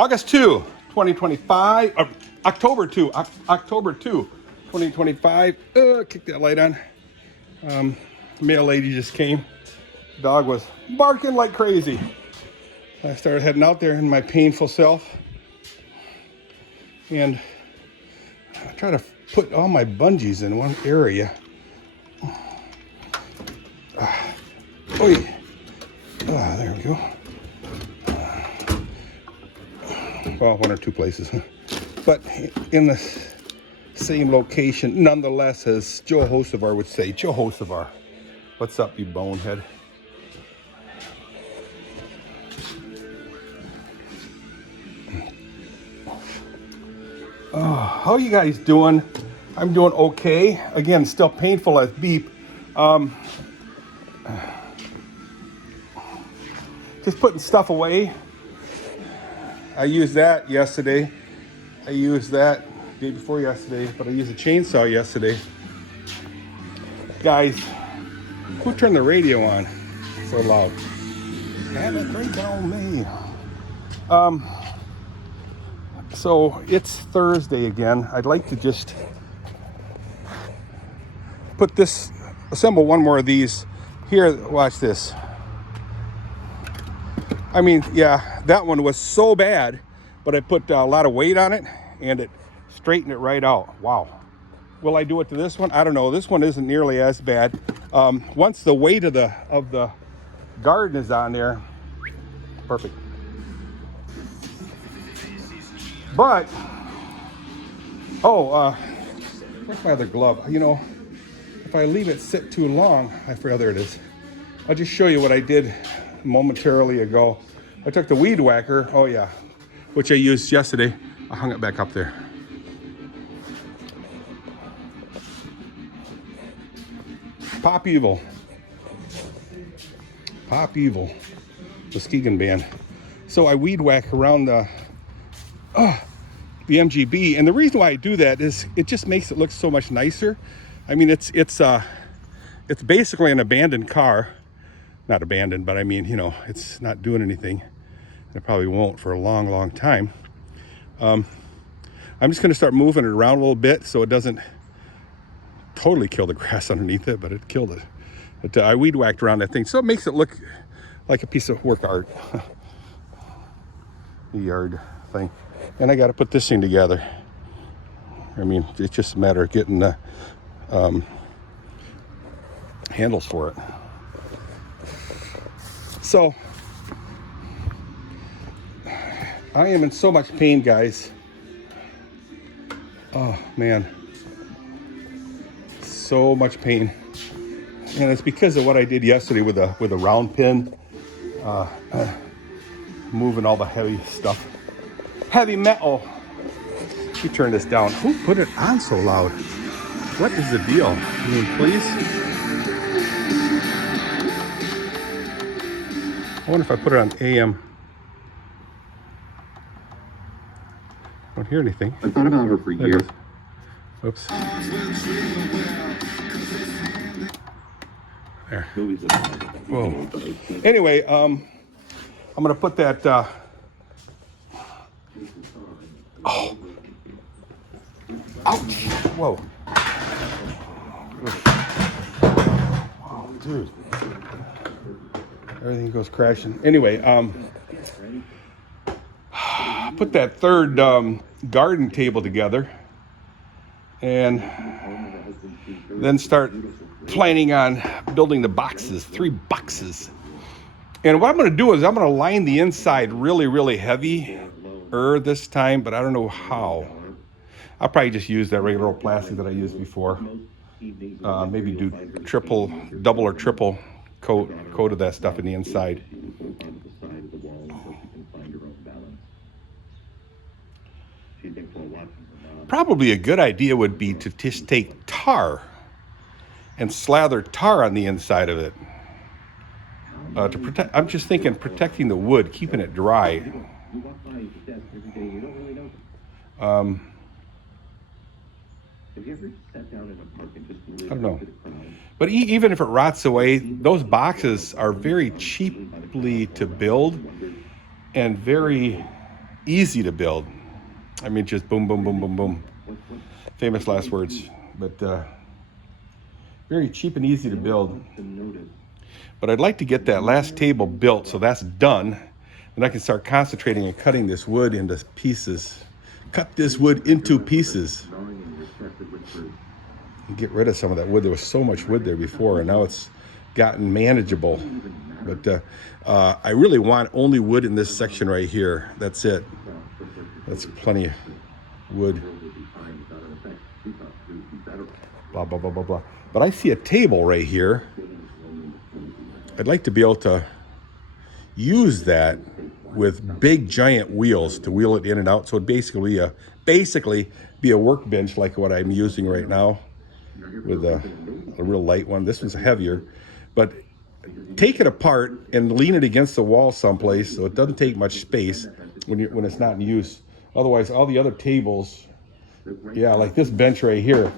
August 2, 2025, October 2, October 2, 2025. Kick that light on. Mail lady just came. Dog was barking like crazy. I started heading out there in my painful self. And I try to put all my bungees in one area. There we go. Well, one or two places, but in the same location, nonetheless, as Joe Hosevar would say. Joe Hosevar, what's up, you bonehead? How you guys doing? I'm doing okay. Again, still painful as beep. Just putting stuff away. I used that yesterday. I used that day before yesterday, but I used a chainsaw yesterday. Guys, who turned the radio on so loud? Have a drink on me. So it's Thursday again. I'd like to just assemble one more of these. Here, watch this. I mean, yeah, that one was so bad, but I put a lot of weight on it and it straightened it right out. Wow. Will I do it to this one? I don't know. This one isn't nearly as bad. Once the weight of the garden is on there, perfect. But, where's my other glove? You know, if I leave it sit too long, I forgot, there it is. I'll just show you what I did momentarily ago. I took the weed whacker, which I used yesterday. I hung it back up there. Pop Evil, Muskegon band. So I weed whack around the MGB, and the reason why I do that is it just makes it look so much nicer. I mean, it's basically an abandoned car. Not abandoned, but I mean, you know, it's not doing anything. It probably won't for a long, long time. I'm just going to start moving it around a little bit so it doesn't totally kill the grass underneath it, but it killed it. But I weed whacked around that thing, so it makes it look like a piece of work art. Yard thing. And I got to put this thing together. I mean, it's just a matter of getting the handles for it. So, I am in so much pain, guys. Oh, man. So much pain. And it's because of what I did yesterday with a round pin. Moving all the heavy stuff. Heavy metal. Let me turn this down. Who put it on so loud? What is the deal? I mean, please? I wonder if I put it on AM. I don't hear anything. I thought about her for years. Oops. There. Whoa. Anyway, I'm gonna put that. Oh. Ouch. Whoa. Oh, dude. Everything goes crashing. Anyway, put that third garden table together and then start planning on building the boxes, 3 boxes. And what I'm going to do is I'm going to line the inside really, really heavy this time, but I don't know how. I'll probably just use that regular old plastic that I used before. Maybe do double or triple coat of that stuff in the inside. Probably a good idea would be to just take tar and slather tar on the inside of it. To protect, I'm just thinking protecting the wood, keeping it dry. I don't know. But even if it rots away, those boxes are very cheaply to build and very easy to build. I mean, just boom, boom, boom, boom, boom. Famous last words. But very cheap and easy to build. But I'd like to get that last table built, so that's done. And I can start concentrating on cutting this wood into pieces. Cut this wood into pieces. Get rid of some of that wood. There was so much wood there before, and now it's gotten manageable. But I really want only wood in this section right here. That's it. That's plenty of wood. Blah, blah, blah, blah, blah. But I see a table right here. I'd like to be able to use that with big giant wheels to wheel it in and out. So it'd basically be a workbench like what I'm using right now with a real light one. This one's heavier, but take it apart and lean it against the wall someplace so it doesn't take much space when it's not in use. Otherwise, all the other tables, yeah, like this bench right here,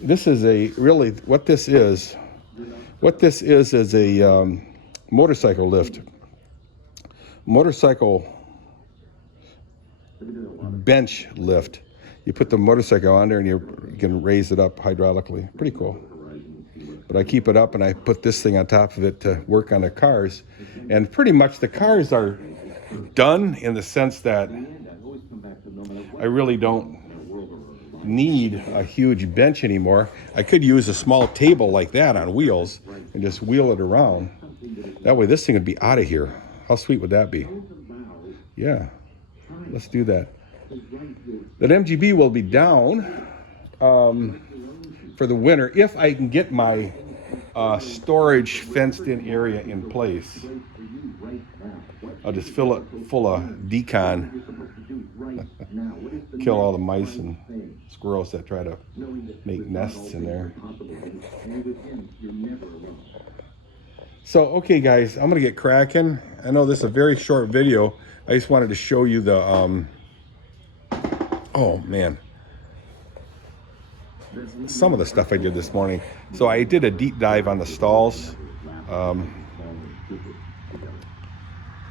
this is what this is a motorcycle lift. Motorcycle bench lift. You put the motorcycle on there and you can raise it up hydraulically. Pretty cool. But I keep it up and I put this thing on top of it to work on the cars. And pretty much the cars are done in the sense that I really don't need a huge bench anymore. I could use a small table like that on wheels and just wheel it around. That way this thing would be out of here. How sweet would that be? Yeah, let's do that. That MGB will be down for the winter if I can get my storage fenced-in area in place. I'll just fill it full of decon. Kill all the mice and squirrels that try to make nests in there. So, okay guys, I'm gonna get cracking. I know this is a very short video. I just wanted to show you the, oh man, some of the stuff I did this morning. So I did a deep dive on the stalls. So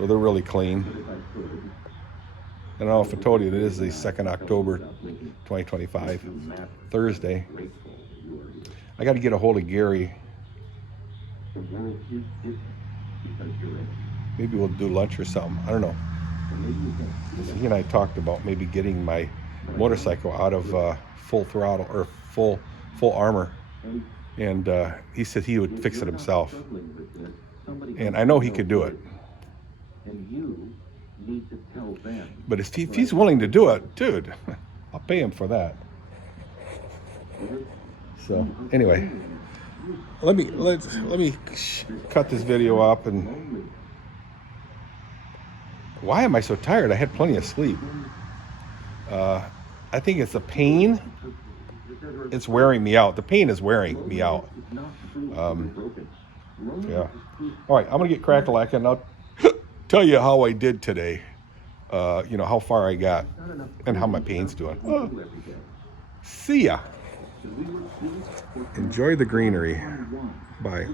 they're really clean. I don't know if I told you, it is the 2nd October, 2025, Thursday. I got to get a hold of Gary. Maybe we'll do lunch or something. I don't know. He and I talked about maybe getting my motorcycle out of full throttle or full armor, and he said he would fix it himself. And I know he could do it. But if he's willing to do it, dude, I'll pay him for that. So anyway, let me cut this video up. And why am I so tired? I had plenty of sleep. I think it's the pain. It's wearing me out. The pain is wearing me out. Yeah. All right, I'm gonna get crack-a-lackin' and I'll tell you how I did today. You know, how far I got and how my pain's doing. See ya. Enjoy the greenery. Bye.